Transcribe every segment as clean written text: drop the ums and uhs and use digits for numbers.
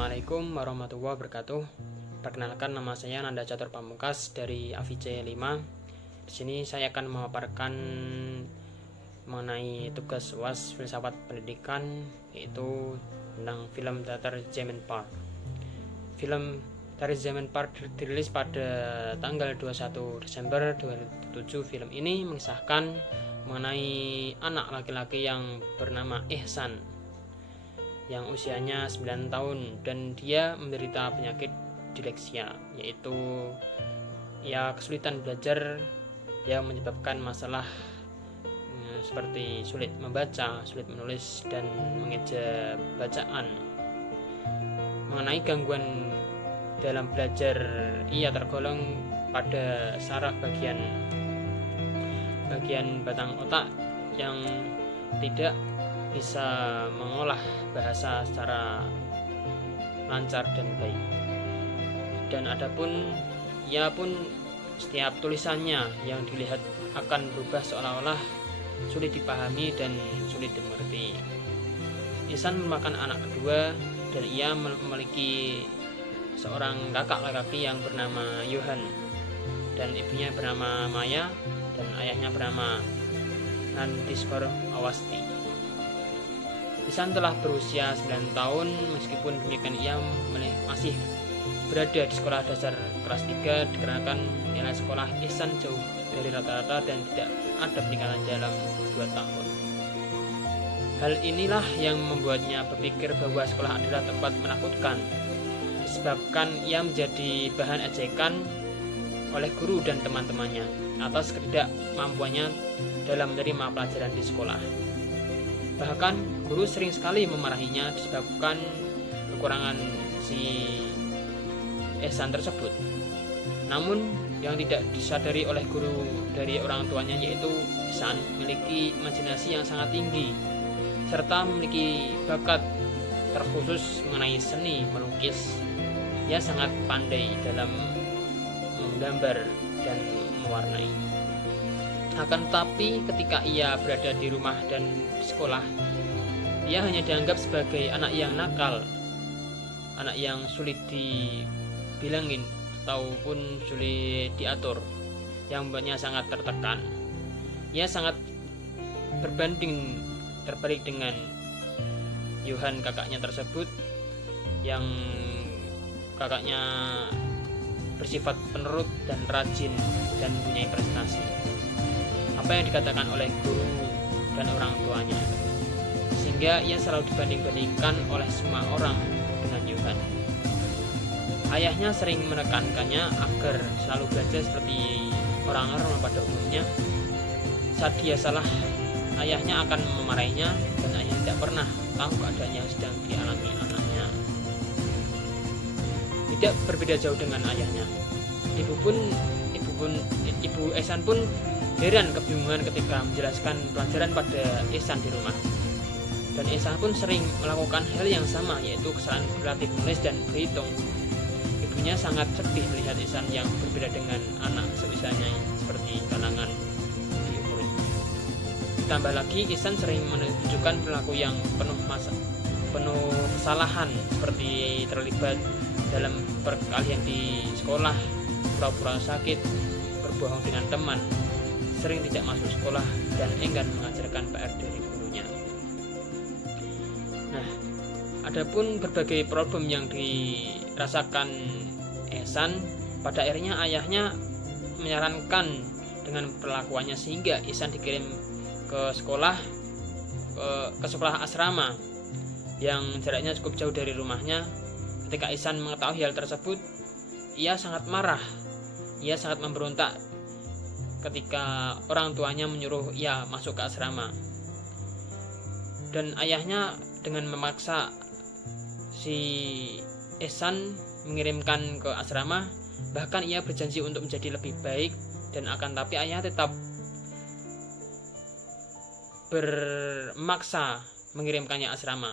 Assalamualaikum warahmatullahi wabarakatuh. Perkenalkan, nama saya Nanda Catur Pamungkas dari AVC 5. Di sini saya akan memaparkan mengenai tugas UAS Filsafat Pendidikan, yaitu tentang film teater Zaman Park. Film teater Zaman Park dirilis pada tanggal 21 Desember 2007. Film ini mengisahkan mengenai anak laki-laki yang bernama Ihsan yang usianya 9 tahun dan dia menderita penyakit disleksia, yaitu kesulitan belajar yang menyebabkan masalah seperti sulit membaca, sulit menulis, dan mengeja bacaan. Mengenai gangguan dalam belajar, ia tergolong pada saraf bagian batang otak yang tidak bisa mengolah bahasa secara lancar dan baik. Dan adapun ia pun setiap tulisannya yang dilihat akan berubah seolah-olah sulit dipahami dan sulit dimengerti. Ihsan merupakan anak kedua dan ia memiliki seorang kakak laki-laki yang bernama Johan dan ibunya bernama Maya dan ayahnya bernama Nandiswar Awasti. Ihsan telah berusia 9 tahun, meskipun demikian ia masih berada di sekolah dasar kelas 3 dikarenakan nilai sekolah Ihsan jauh dari rata-rata dan tidak ada peningkatan dalam 2 tahun. Hal inilah yang membuatnya berpikir bahwa sekolah adalah tempat menakutkan, disebabkan ia menjadi bahan ejekan oleh guru dan teman-temannya atas ketidakmampuannya dalam menerima pelajaran di sekolah. Bahkan guru sering sekali memarahinya disebabkan kekurangan si Ihsan tersebut. Namun yang tidak disadari oleh guru dari orang tuanya, yaitu Ihsan memiliki imajinasi yang sangat tinggi serta memiliki bakat terkhusus mengenai seni melukis. Ia sangat pandai dalam menggambar dan mewarnai. Akan tetapi ketika ia berada di rumah dan di sekolah, ia hanya dianggap sebagai anak yang nakal, anak yang sulit dibilangin ataupun sulit diatur, yang membuatnya sangat tertekan. Ia sangat terbalik dengan Johan, kakaknya tersebut, yang kakaknya bersifat penurut dan rajin dan mempunyai prestasi apa yang dikatakan oleh guru dan orang tuanya, sehingga ia selalu dibanding-bandingkan oleh semua orang dengan Johan. Ayahnya sering menekankannya agar selalu belajar seperti orang normal pada umumnya. Saat dia salah, ayahnya akan memarahinya dan ayahnya tidak pernah tahu keadaan yang sedang dialami anaknya. Tidak berbeda jauh dengan ayahnya. Ibu Ihsan pun heran kebingungan ketika menjelaskan pelajaran pada Ihsan di rumah. Dan Ihsan pun sering melakukan hal yang sama, yaitu kesalahan relatif menulis dan berhitung. Ibunya sangat sedih melihat Ihsan yang berbeda dengan anak seusianya seperti kalangan di umurnya. Ditambah lagi, Ihsan sering menunjukkan perilaku yang penuh kesalahan, seperti terlibat dalam perkelahian di sekolah, pura-pura sakit, berbohong dengan teman, sering tidak masuk sekolah, dan enggan mengajarkan PR dari gurunya. Nah, adapun berbagai problem yang dirasakan Ihsan, pada akhirnya ayahnya menyarankan dengan perlakuannya sehingga Ihsan dikirim ke sekolah asrama yang jaraknya cukup jauh dari rumahnya. Ketika Ihsan mengetahui hal tersebut, ia sangat marah. Ia sangat memberontak ketika orang tuanya menyuruh ia masuk ke asrama. Dan ayahnya dengan memaksa si Ihsan mengirimkan ke asrama, bahkan ia berjanji untuk menjadi lebih baik, dan akan tapi ayah tetap bermaksa mengirimkannya asrama.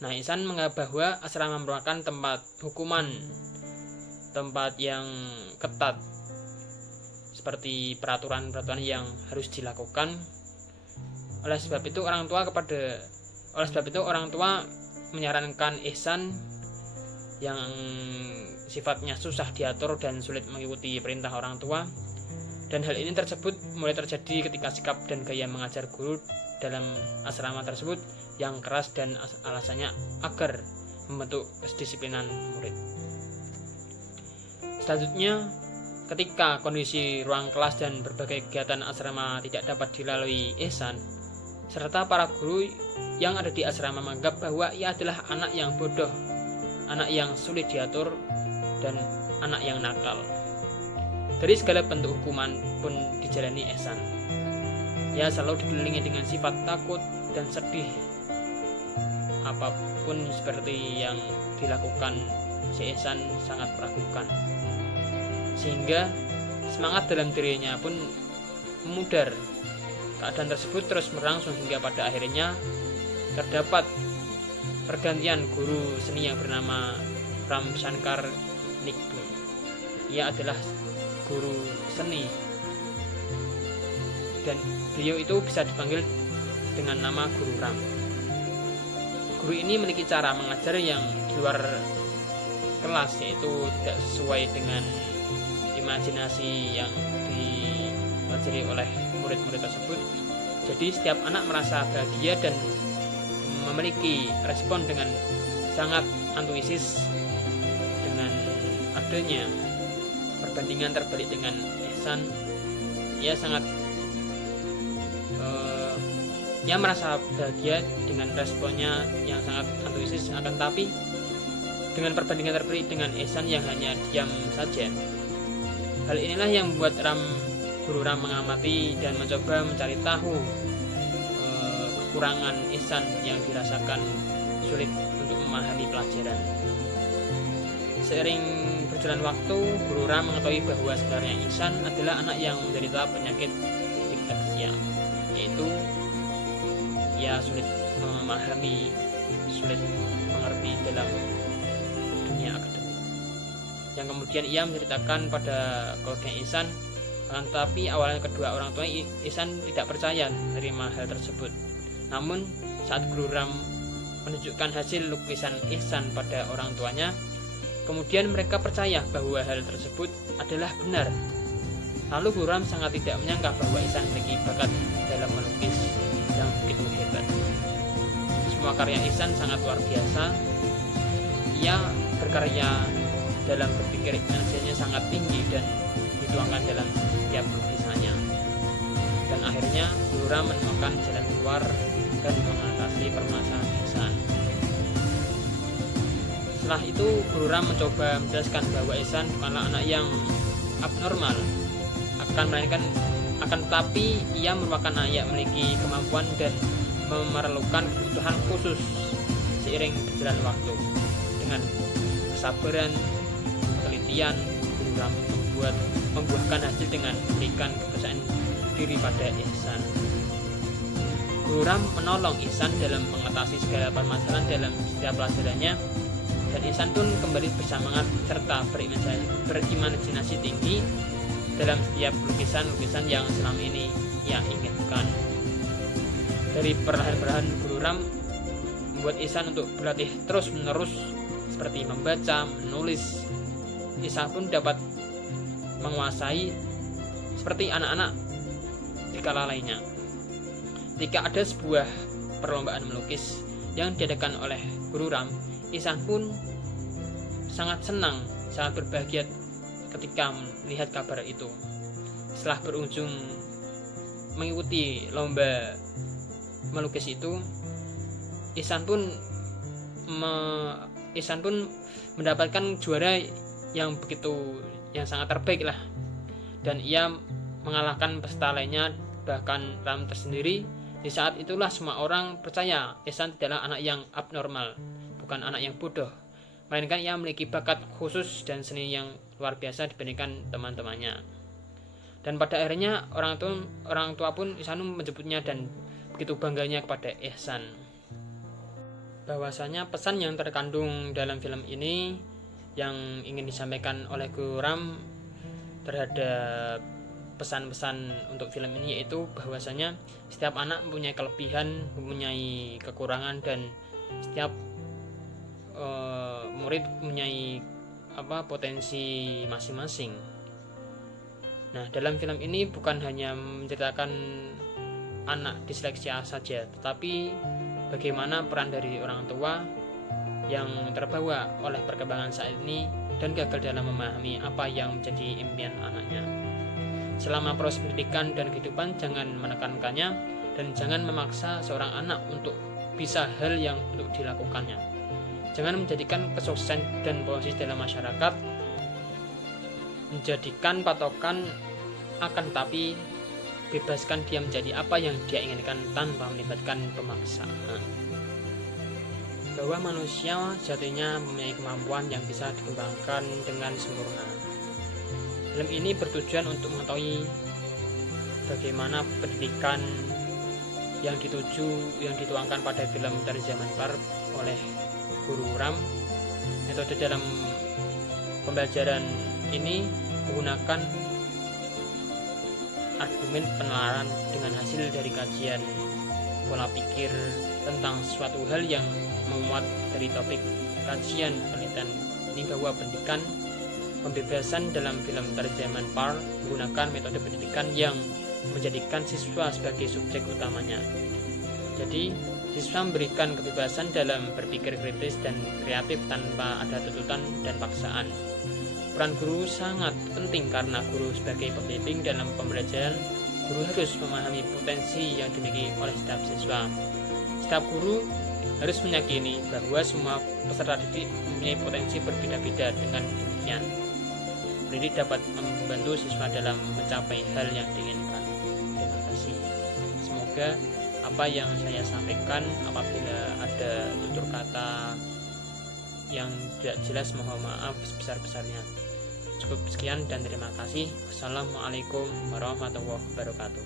Nah, Ihsan menganggap bahwa asrama merupakan tempat hukuman, tempat yang ketat, seperti peraturan-peraturan yang harus dilakukan. Oleh sebab itu orang tua menyarankan Ihsan yang sifatnya susah diatur dan sulit mengikuti perintah orang tua. Dan hal ini tersebut mulai terjadi ketika sikap dan gaya mengajar guru dalam asrama tersebut yang keras dan alasannya agar membentuk kedisiplinan murid. Selanjutnya, ketika kondisi ruang kelas dan berbagai kegiatan asrama tidak dapat dilalui Ihsan, serta para guru yang ada di asrama menganggap bahwa ia adalah anak yang bodoh, anak yang sulit diatur, dan anak yang nakal. Dari segala bentuk hukuman pun dijalani Ihsan. Ia selalu dikelilingi dengan sifat takut dan sedih. Apapun seperti yang dilakukan, si Ihsan sangat meragukan. Sehingga semangat dalam dirinya pun memudar. Keadaan tersebut terus berlangsung hingga pada akhirnya terdapat pergantian guru seni yang bernama Ram Shankar Nikdu. Ia adalah guru seni dan beliau itu bisa dipanggil dengan nama Guru Ram. Guru ini memiliki cara mengajar yang di luar kelas, yaitu tidak sesuai dengan imajinasi yang dipelajari oleh murid-murid tersebut. Jadi setiap anak merasa bahagia dan memiliki respon dengan sangat antusias dengan adanya perbandingan terbalik dengan Ihsan. Ia sangat ia merasa bahagia dengan responnya yang sangat antusias, akan tapi dengan perbandingan terbalik dengan Ihsan yang hanya diam saja. Hal inilah yang membuat Guru Ram mengamati dan mencoba mencari tahu kekurangan Ihsan yang dirasakan sulit untuk memahami pelajaran. Seiring berjalan waktu, Guru Ram mengetahui bahwa sebenarnya Ihsan adalah anak yang menderita penyakit disleksia, yaitu ia sulit memahami, sulit mengerti dalam dunia akademik. Yang kemudian ia menceritakan pada keluarga Ihsan, tetapi awalnya kedua orang tua Ihsan tidak percaya menerima hal tersebut. Namun saat Guru Ram menunjukkan hasil lukisan Ihsan pada orang tuanya, kemudian mereka percaya bahwa hal tersebut adalah benar. Lalu Guru Ram sangat tidak menyangka bahwa Ihsan memiliki bakat dalam melukis yang begitu hebat. Semua karya Ihsan sangat luar biasa. Ia berkarya dalam berpikir energinya sangat tinggi dan dituangkan dalam setiap lukisannya. Dan akhirnya Guru Ram menemukan jalan keluar dan mengatasi permasalahan Ihsan. Setelah itu Guru Ram mencoba menjelaskan bahwa Ihsan bukanlah anak yang abnormal, akan tetapi ia merupakan anak yang memiliki kemampuan dan memerlukan kebutuhan khusus. Seiring berjalan waktu, dengan kesabaran, penelitian, Guru Ram membuahkan hasil dengan memberikan kepercayaan diri pada Ihsan. Guru Ram menolong Ihsan dalam mengatasi segala permasalahan dalam setiap pelajarannya, dan Ihsan pun kembali bersemangat serta berimajinasi tinggi dalam setiap lukisan-lukisan yang selama ini ia inginkan. Dari perlahan-lahan Guru Ram membuat Ihsan untuk berlatih terus-menerus seperti membaca, menulis. Ihsan pun dapat menguasai seperti anak-anak di kala lainnya. Ketika ada sebuah perlombaan melukis yang diadakan oleh Guru Ram, Ihsan pun sangat senang, sangat berbahagia ketika melihat kabar itu. Setelah berujung mengikuti lomba melukis itu, Ihsan pun mendapatkan juara yang sangat terbaik lah, dan ia mengalahkan peserta lainnya, bahkan Ram tersendiri. Di saat itulah semua orang percaya Ihsan tidaklah anak yang abnormal, bukan anak yang bodoh, melainkan ia memiliki bakat khusus dan seni yang luar biasa dibandingkan teman-temannya. Dan pada akhirnya orang tua pun Ihsan menyebutnya dan begitu bangganya kepada Ihsan. Bahwasanya pesan yang terkandung dalam film ini yang ingin disampaikan oleh Guru Ram terhadap pesan-pesan untuk film ini, yaitu bahwasanya setiap anak mempunyai kelebihan, mempunyai kekurangan, dan setiap murid mempunyai potensi masing-masing. Nah, dalam film ini bukan hanya menceritakan anak disleksia saja, tetapi bagaimana peran dari orang tua yang terbawa oleh perkembangan saat ini dan gagal dalam memahami apa yang menjadi impian anaknya. Selama proses pendidikan dan kehidupan, jangan menekankannya dan jangan memaksa seorang anak untuk bisa hal yang perlu dilakukannya. Jangan menjadikan kesuksesan dan posisi dalam masyarakat menjadikan patokan, akan tetapi bebaskan dia menjadi apa yang dia inginkan tanpa melibatkan pemaksaan. Bahwa manusia sejatinya mempunyai kemampuan yang bisa dikembangkan dengan sempurna. Film ini bertujuan untuk mengetahui bagaimana pendidikan yang dituangkan pada film Terjemahan Par oleh Guru Ram. Metode dalam pembelajaran ini menggunakan argumen penalaran dengan hasil dari kajian pola pikir tentang suatu hal yang memuat dari topik kajian penelitian ini, bahwa pendidikan pembebasan dalam film Terjemahan Par menggunakan metode pendidikan yang menjadikan siswa sebagai subjek utamanya. Jadi, siswa memberikan kebebasan dalam berpikir kritis dan kreatif tanpa ada tuntutan dan paksaan. Peran guru sangat penting karena guru sebagai pembimbing dalam pembelajaran. Guru harus memahami potensi yang dimiliki oleh setiap siswa. Setiap guru harus meyakini bahwa semua peserta didik mempunyai potensi berbeda-beda. Dengan demikian, pendidik dapat membantu siswa dalam mencapai hal yang diinginkan. Terima kasih. Semoga apa yang saya sampaikan, apabila ada tutur kata yang tidak jelas, mohon maaf sebesar-besarnya. Cukup sekian dan terima kasih. Wassalamualaikum warahmatullahi wabarakatuh.